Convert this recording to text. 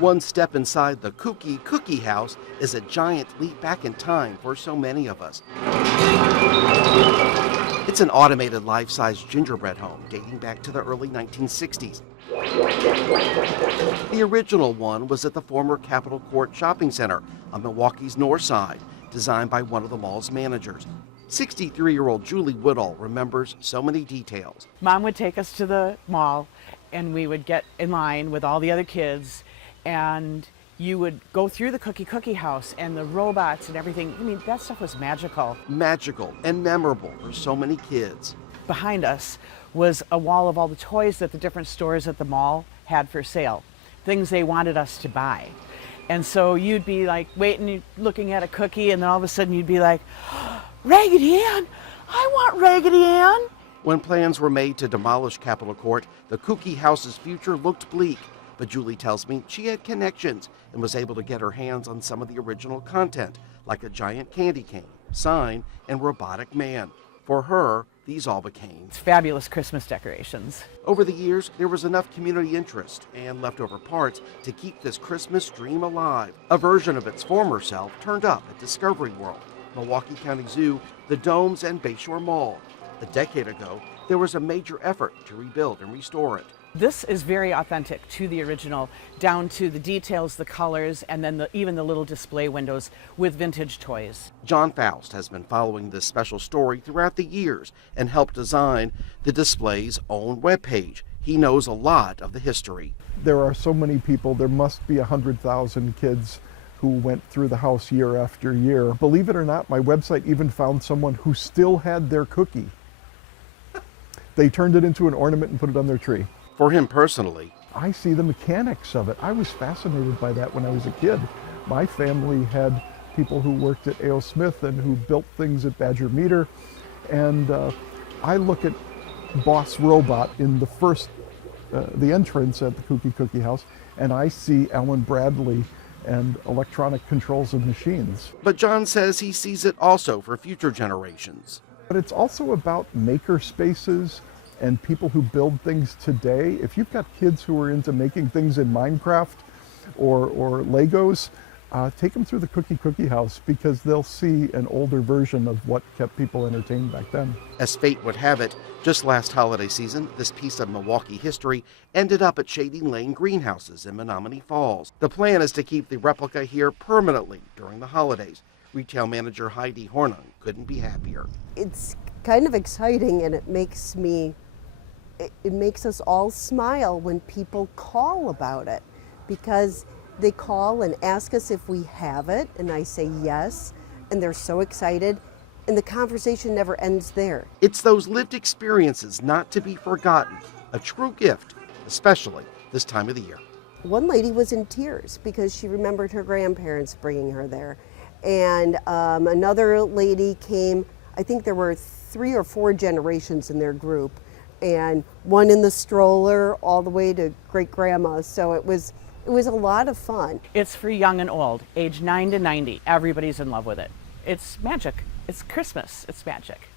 One step inside the Cooky house is a giant leap back in time for so many of us. It's an automated life-size gingerbread home dating back to the early 1960s. The original one was at the former Capitol Court Shopping Center on Milwaukee's north side, designed by one of the mall's managers. 63-year-old Julie Woodall remembers so many details. Mom would take us to the mall, and we would get in line with all the other kids, and you would go through the Cooky house and the robots and everything. I mean, that stuff was magical. Magical and memorable for so many kids. Behind us was a wall of all the toys that the different stores at the mall had for sale, things they wanted us to buy. And so you'd be like waiting, looking at a cookie, and then all of a sudden you'd be like, Raggedy Ann, I want Raggedy Ann. When plans were made to demolish Capitol Court, the Cooky house's future looked bleak. But Julie tells me she had connections and was able to get her hands on some of the original content, like a giant candy cane, sign, and robotic man. For her, these all became fabulous Christmas decorations. Over the years, there was enough community interest and leftover parts to keep this Christmas dream alive. A version of its former self turned up at Discovery World, Milwaukee County Zoo, the Domes, and Bayshore Mall. A decade ago, there was a major effort to rebuild and restore it. This is very authentic to the original, down to the details, the colors, and then even the little display windows with vintage toys. John Faust has been following this special story throughout the years and helped design the display's own webpage. He knows a lot of the history. There are so many people, there must be 100,000 kids who went through the house year after year. Believe it or not, my website even found someone who still had their cookie. They turned it into an ornament and put it on their tree. For him personally, I see the mechanics of it. I was fascinated by that when I was a kid. My family had people who worked at A.O. Smith and who built things at Badger Meter. And I look at Boss Robot in the entrance at the Cooky house, and I see Alan Bradley and electronic controls of machines. But John says he sees it also for future generations. But it's also about maker spaces and people who build things today. If you've got kids who are into making things in Minecraft or Legos, take them through the Cooky house, because they'll see an older version of what kept people entertained back then. As fate would have it, just last holiday season, this piece of Milwaukee history ended up at Shading Lane Greenhouses in Menominee Falls. The plan is to keep the replica here permanently during the holidays. Retail manager Heidi Hornung couldn't be happier. It's kind of exciting, and it makes us all smile when people call about it, because they call and ask us if we have it, and I say yes, and they're so excited, and the conversation never ends there. It's those lived experiences not to be forgotten, a true gift, especially this time of the year. One lady was in tears because she remembered her grandparents bringing her there, and another lady came. I think there were 3 or 4 generations in their group, and one in the stroller all the way to great grandma. So it was a lot of fun. It's for young and old, age 9 to 90. Everybody's in love with it. It's magic. It's Christmas. It's magic.